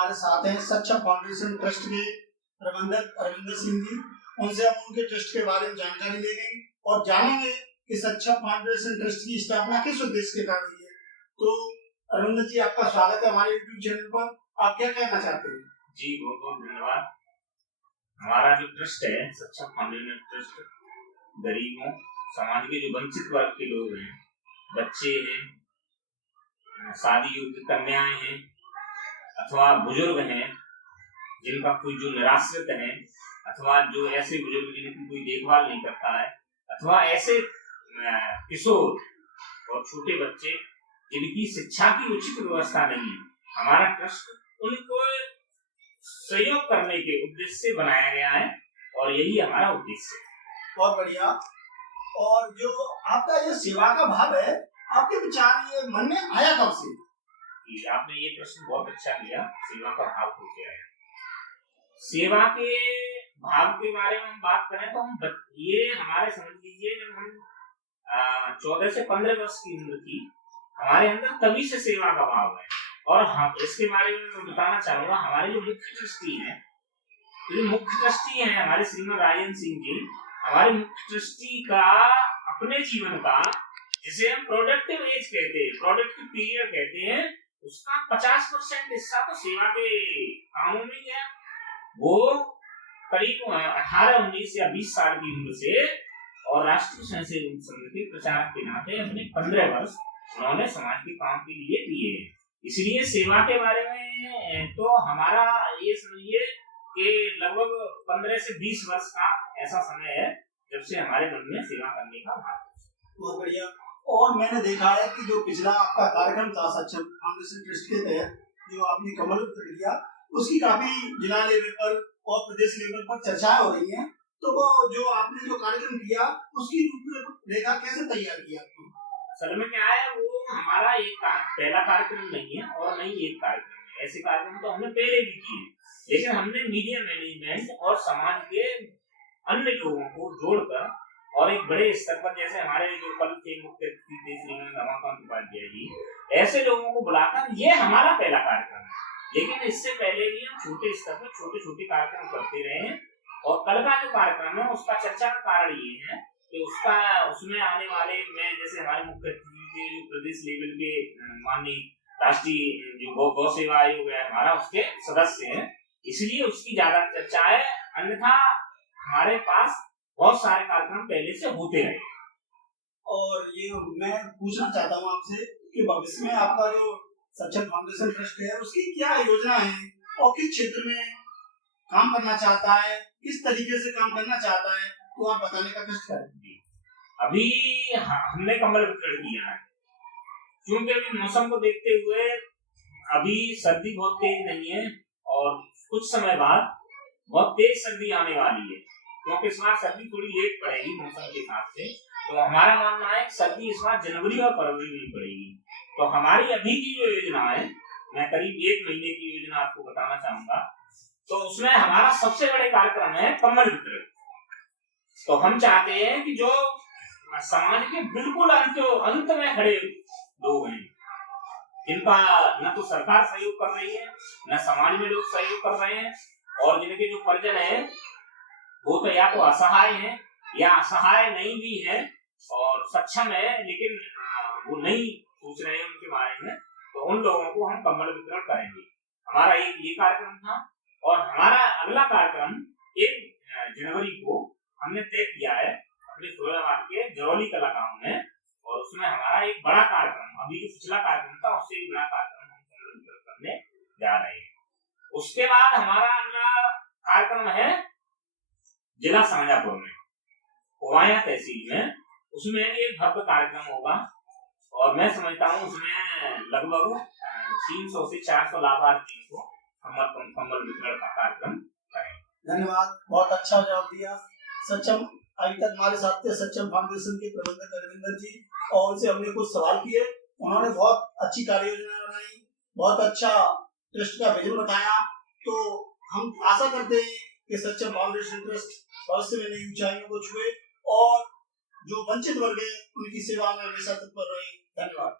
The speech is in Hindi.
हमारे साथ हैं सक्षम फाउंडेशन ट्रस्ट के प्रबंधक अरविंदर सिंह जी। उनसे हम उनके ट्रस्ट के बारे में जानकारी लेंगे और जानेंगे कि सक्षम फाउंडेशन ट्रस्ट की स्थापना किस उद्देश्य के कारण हुई है। तो अरविंदर जी, आपका स्वागत है हमारे यूट्यूब चैनल पर। आप क्या कहना चाहते हैं? जी बहुत बहुत धन्यवाद। हमारा जो ट्रस्ट है सक्षम फाउंडेशन ट्रस्ट, गरीबों, समाज के जो वंचित वर्ग के लोग हैं, बच्चे हैं, शादी योग्य कन्याएं हैं अथवा बुजुर्ग हैं जिनका कोई जो निराश्रित है, अथवा जो ऐसे बुजुर्ग जिनकी कोई देखभाल नहीं करता है, अथवा ऐसे किशोर और छोटे बच्चे जिनकी शिक्षा की उचित व्यवस्था नहीं है, हमारा ट्रस्ट उनको सहयोग करने के उद्देश्य से बनाया गया है और यही हमारा उद्देश्य है। बहुत बढ़िया। और जो आपका ये सेवा का भाव है, आपके विचार ये मन में आया कब से? आपने ये प्रश्न बहुत अच्छा किया। सेवा का भाव हो क्या है? सेवा के भाव के बारे में हम बात करें तो हम ये हमारे समझ लीजिए, जब हम 14 से 15 वर्ष की उम्र थी, हमारे अंदर तभी से सेवा का भाव है। और हम इसके बारे में मैं बताना चाहूंगा, हमारे जो मुख्य ट्रस्टी हैं हमारे श्रीमद राजन सिंह जी, हमारे मुख्य ट्रस्टी का अपने जीवन का, जिसे हम प्रोडक्टिव एज कहते हैं, प्रोडक्टिव पीरियड कहते हैं, उसका 50% हिस्सा तो सेवा के कामों में गया। वो करीब 18, 19 या 20 साल की उम्र से और राष्ट्रीय स्वयंसेवक संघ के प्रचारक के नाते अपने 15 वर्ष उन्होंने समाज के काम के लिए दिए। इसलिए सेवा के बारे में तो हमारा ये समझिए कि लगभग 15 से 20 वर्ष का ऐसा समय है जब से हमारे मन में सेवा करने का भाव है। बहुत बढ़िया। और मैंने देखा है कि जो पिछला आपका कार्यक्रम था सक्षम फाउंडेशन ट्रस्ट के तहत जो आपने कमल किया, उसकी काफी जिला लेवल पर और प्रदेश लेवल पर चर्चाएं हो रही हैं। तो वो जो आपने जो कार्यक्रम किया उसकी रूपरेखा कैसे तैयार किया? असल में क्या है, वो हमारा एक पहला कार्यक्रम नहीं है और नहीं एक कार्यक्रम है। ऐसे कार्यक्रम तो हमने पहले भी किए, लेकिन हमने मीडिया मैनेजमेंट और समाज के अन्य लोगों को जोड़कर और एक बड़े स्तर पर, जैसे हमारे जो कल के मुख्य अतिथि थे श्रीमान रमाकांत उपाध्याय जी, ऐसे लोगों को बुलाकर ये हमारा पहला कार्यक्रम है। लेकिन इससे पहले भी हम छोटे स्तर पर छोटे छोटे कार्यक्रम करते रहे हैं। और कल का जो कार्यक्रम है उसका चर्चा का कारण ये है कि उसमें आने वाले, मैं जैसे हमारे मुख्य अतिथि के जो प्रदेश लेवल के माननीय राष्ट्रीय जो गौ सेवा आयोग है हमारा, उसके सदस्य हैं, इसलिए उसकी ज्यादा चर्चा है। अन्यथा हमारे पास बहुत सारे कार्यक्रम पहले से होते रहे। और ये मैं पूछना चाहता हूँ आपसे कि भविष्य में आपका जो सक्षम फाउंडेशन ट्रस्ट है उसकी क्या योजना है और किस क्षेत्र में काम करना चाहता है, किस तरीके से काम करना चाहता है, तो आप बताने का कष्ट करें। अभी हमने कमल वितरण किया है, क्योंकि अभी मौसम को देखते हुए अभी सर्दी बहुत तेज नहीं है और कुछ समय बाद बहुत तेज सर्दी आने वाली है, क्योंकि इस बार सर्दी थोड़ी लेट पड़ेगी मौसम के हिसाब से। तो हमारा मानना है सर्दी इस बार जनवरी और फरवरी में पड़ेगी। तो हमारी अभी की जो योजना है, मैं करीब 1 महीने की योजना आपको बताना चाहूंगा। तो उसमें हमारा सबसे बड़े कार्यक्रम है कम्बल वितरण। तो हम चाहते हैं कि जो समाज के बिल्कुल अंत में खड़े लोग हैं, जिनका न तो सरकार सहयोग कर रही है, न समाज में लोग सहयोग कर रहे हैं, और जिनके जो परिजन है वो तो या तो असहाय हैं या असहाय नहीं भी है और सक्षम है लेकिन वो नहीं सोच रहे हैं उनके बारे में, तो उन लोगों को हम कम्बल वितरण करेंगे। हमारा एक ये कार्यक्रम था। और हमारा अगला कार्यक्रम 1 जनवरी को हमने तय किया है अपने फिरोजाबाद के जरौली कला गांव में, और उसमें हमारा एक बड़ा कार्यक्रम, अभी जो पिछला कार्यक्रम था उससे एक बड़ा कार्यक्रम हम कम्बल वितरण करने जा रहे हैं। उसके बाद हमारा अगला कार्यक्रम है जिला शाहजहांपुर में, कोवाया तहसील में, उसमें एक भव्य कार्यक्रम होगा और मैं समझता हूँ उसमें लगभग 300 से 400 लाभार्थियों को हम कम्बल वितरण का कार्यक्रम करेंगे। धन्यवाद, बहुत अच्छा जवाब दिया। सक्षम अभी तक हमारे साथ थे सक्षम फाउंडेशन के प्रबंधक अरविंदर जी, और उनसे हमने कुछ सवाल किए। उन्होंने बहुत अच्छी कार्य योजना बनाई, बहुत अच्छा ट्रस्ट का विजन बताया। तो हम आशा करते हैं कि सक्षम फाउंडेशन ट्रस्ट भविष्य में नई ऊंचाइयों को छुए और जो वंचित वर्ग है उनकी सेवा में हमेशा तत्पर रहे। धन्यवाद।